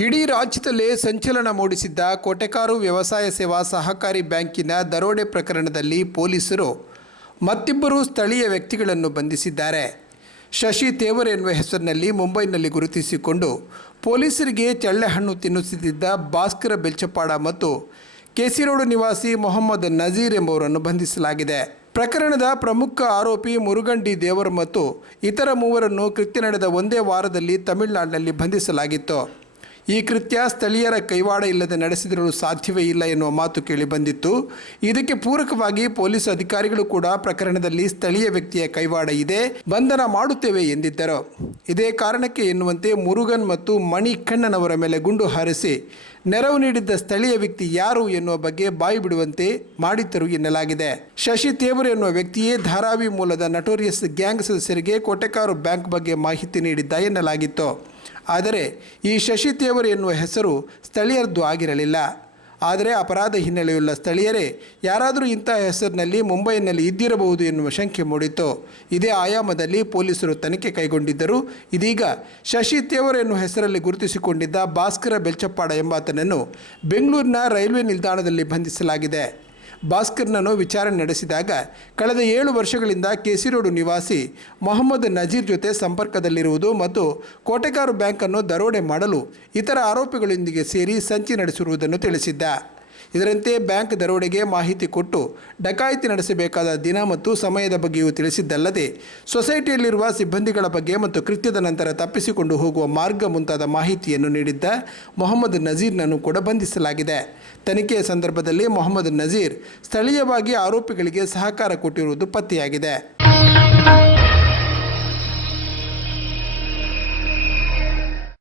ಇಡೀ ರಾಜ್ಯದಲ್ಲೇ ಸಂಚಲನ ಮೂಡಿಸಿದ್ದ ಕೋಟೆಕಾರು ವ್ಯವಸಾಯ ಸೇವಾ ಸಹಕಾರಿ ಬ್ಯಾಂಕಿನ ದರೋಡೆ ಪ್ರಕರಣದಲ್ಲಿ ಪೊಲೀಸರು ಮತ್ತಿಬ್ಬರು ಸ್ಥಳೀಯ ವ್ಯಕ್ತಿಗಳನ್ನು ಬಂಧಿಸಿದ್ದಾರೆ. ಶಶಿ ತೇವರ್ ಎನ್ನುವ ಹೆಸರಿನಲ್ಲಿ ಮುಂಬೈನಲ್ಲಿ ಗುರುತಿಸಿಕೊಂಡು ಪೊಲೀಸರಿಗೆ ಚಳ್ಳೆಹಣ್ಣು ತಿನ್ನಿಸುತ್ತಿದ್ದ ಭಾಸ್ಕರ ಬೆಲ್ಚಪಾಡ ಮತ್ತು ಕೆಸಿ ರೋಡ್ ನಿವಾಸಿ ಮೊಹಮ್ಮದ್ ನಜೀರ್ ಎಂಬುವರನ್ನು ಬಂಧಿಸಲಾಗಿದೆ. ಪ್ರಕರಣದ ಪ್ರಮುಖ ಆರೋಪಿ ಮುರುಗನ್ ಡಿ ದೇವರ್ ಮತ್ತು ಇತರ ಮೂವರನ್ನು ಕೃತ್ಯ ನಡೆದ ಒಂದೇ ವಾರದಲ್ಲಿ ತಮಿಳುನಾಡಿನಲ್ಲಿ ಬಂಧಿಸಲಾಗಿತ್ತು. ಈ ಕೃತ್ಯ ಸ್ಥಳೀಯರ ಕೈವಾಡ ಇಲ್ಲದೆ ನಡೆಸಿದಿರಲು ಸಾಧ್ಯವೇ ಇಲ್ಲ ಎನ್ನುವ ಮಾತು ಕೇಳಿಬಂದಿತ್ತು. ಇದಕ್ಕೆ ಪೂರಕವಾಗಿ ಪೊಲೀಸ್ ಅಧಿಕಾರಿಗಳು ಕೂಡ ಪ್ರಕರಣದಲ್ಲಿ ಸ್ಥಳೀಯ ವ್ಯಕ್ತಿಯ ಕೈವಾಡ ಇದೆ, ಬಂಧನ ಮಾಡುತ್ತೇವೆ ಎಂದಿದ್ದರು. ಇದೇ ಕಾರಣಕ್ಕೆ ಎನ್ನುವಂತೆ ಮುರುಗನ್ ಮತ್ತು ಮಣಿ ಕಣ್ಣನವರ ಮೇಲೆ ಗುಂಡು ಹಾರಿಸಿ ನೆರವು ನೀಡಿದ್ದ ಸ್ಥಳೀಯ ವ್ಯಕ್ತಿ ಯಾರು ಎನ್ನುವ ಬಗ್ಗೆ ಬಾಯಿ ಬಿಡುವಂತೆ ಮಾಡಿದ್ದರು ಎನ್ನಲಾಗಿದೆ. ಶಶಿ ತೇವರ್ ಎನ್ನುವ ವ್ಯಕ್ತಿಯೇ ಧಾರಾವಿ ಮೂಲದ ನಟೋರಿಯಸ್ ಗ್ಯಾಂಗ್ ಸದಸ್ಯರಿಗೆ ಕೋಟೆಕಾರು ಬ್ಯಾಂಕ್ ಬಗ್ಗೆ ಮಾಹಿತಿ ನೀಡಿದ್ದ ಎನ್ನಲಾಗಿತ್ತು. ಆದರೆ ಈ ಶಶಿ ತೇವರ್ ಎನ್ನುವ ಹೆಸರು ಸ್ಥಳೀಯರದ್ದು ಆಗಿರಲಿಲ್ಲ. ಆದರೆ ಅಪರಾಧ ಹಿನ್ನೆಲೆಯುಳ್ಳ ಸ್ಥಳೀಯರೇ ಯಾರಾದರೂ ಇಂತಹ ಹೆಸರಿನಲ್ಲಿ ಮುಂಬೈನಲ್ಲಿ ಇದ್ದಿರಬಹುದು ಎನ್ನುವ ಶಂಕೆ ಮೂಡಿತು. ಇದೇ ಆಯಾಮದಲ್ಲಿ ಪೊಲೀಸರು ತನಿಖೆ ಕೈಗೊಂಡಿದ್ದರು. ಇದೀಗ ಶಶಿ ತೇವರ್ ಎನ್ನುವ ಹೆಸರಲ್ಲಿ ಗುರುತಿಸಿಕೊಂಡಿದ್ದ ಭಾಸ್ಕರ ಬೆಲ್ಚಪ್ಪಾಡ ಎಂಬಾತನನ್ನು ಬೆಂಗಳೂರಿನ ರೈಲ್ವೆ ನಿಲ್ದಾಣದಲ್ಲಿ ಬಂಧಿಸಲಾಗಿದೆ. ಭಾಸ್ಕರ್ನನ್ನು ವಿಚಾರಣೆ ನಡೆಸಿದಾಗ ಕಳೆದ 7 ವರ್ಷಗಳಿಂದ ಕೆಸಿ ರೋಡ್ ನಿವಾಸಿ ಮೊಹಮ್ಮದ್ ನಜೀರ್ ಜೊತೆ ಸಂಪರ್ಕದಲ್ಲಿರುವುದು ಮತ್ತು ಕೋಟೆಕಾರು ಬ್ಯಾಂಕನ್ನು ದರೋಡೆ ಮಾಡಲು ಇತರ ಆರೋಪಿಗಳೊಂದಿಗೆ ಸೇರಿ ಸಂಚು ನಡೆಸಿರುವುದನ್ನು ತಿಳಿಸಿದ್ದ. ಇದರಂತೆ ಬ್ಯಾಂಕ್ ದರೋಡೆಗೆ ಮಾಹಿತಿ ಕೊಟ್ಟು ಡಕಾಯಿತಿ ನಡೆಸಬೇಕಾದ ದಿನ ಮತ್ತು ಸಮಯದ ಬಗ್ಗೆಯೂ ತಿಳಿಸಿದ್ದಲ್ಲದೆ ಸೊಸೈಟಿಯಲ್ಲಿರುವ ಸಿಬ್ಬಂದಿಗಳ ಬಗ್ಗೆ ಮತ್ತು ಕೃತ್ಯದ ನಂತರ ತಪ್ಪಿಸಿಕೊಂಡು ಹೋಗುವ ಮಾರ್ಗ ಮುಂತಾದ ಮಾಹಿತಿಯನ್ನು ನೀಡಿದ್ದ ಮೊಹಮ್ಮದ್ ನಜೀರ್ನನ್ನು ಕೂಡ ಬಂಧಿಸಲಾಗಿದೆ. ತನಿಖೆಯ ಸಂದರ್ಭದಲ್ಲಿ ಮೊಹಮ್ಮದ್ ನಜೀರ್ ಸ್ಥಳೀಯವಾಗಿ ಆರೋಪಿಗಳಿಗೆ ಸಹಕಾರ ಕೊಟ್ಟಿರುವುದು ಪತ್ತೆಯಾಗಿದೆ.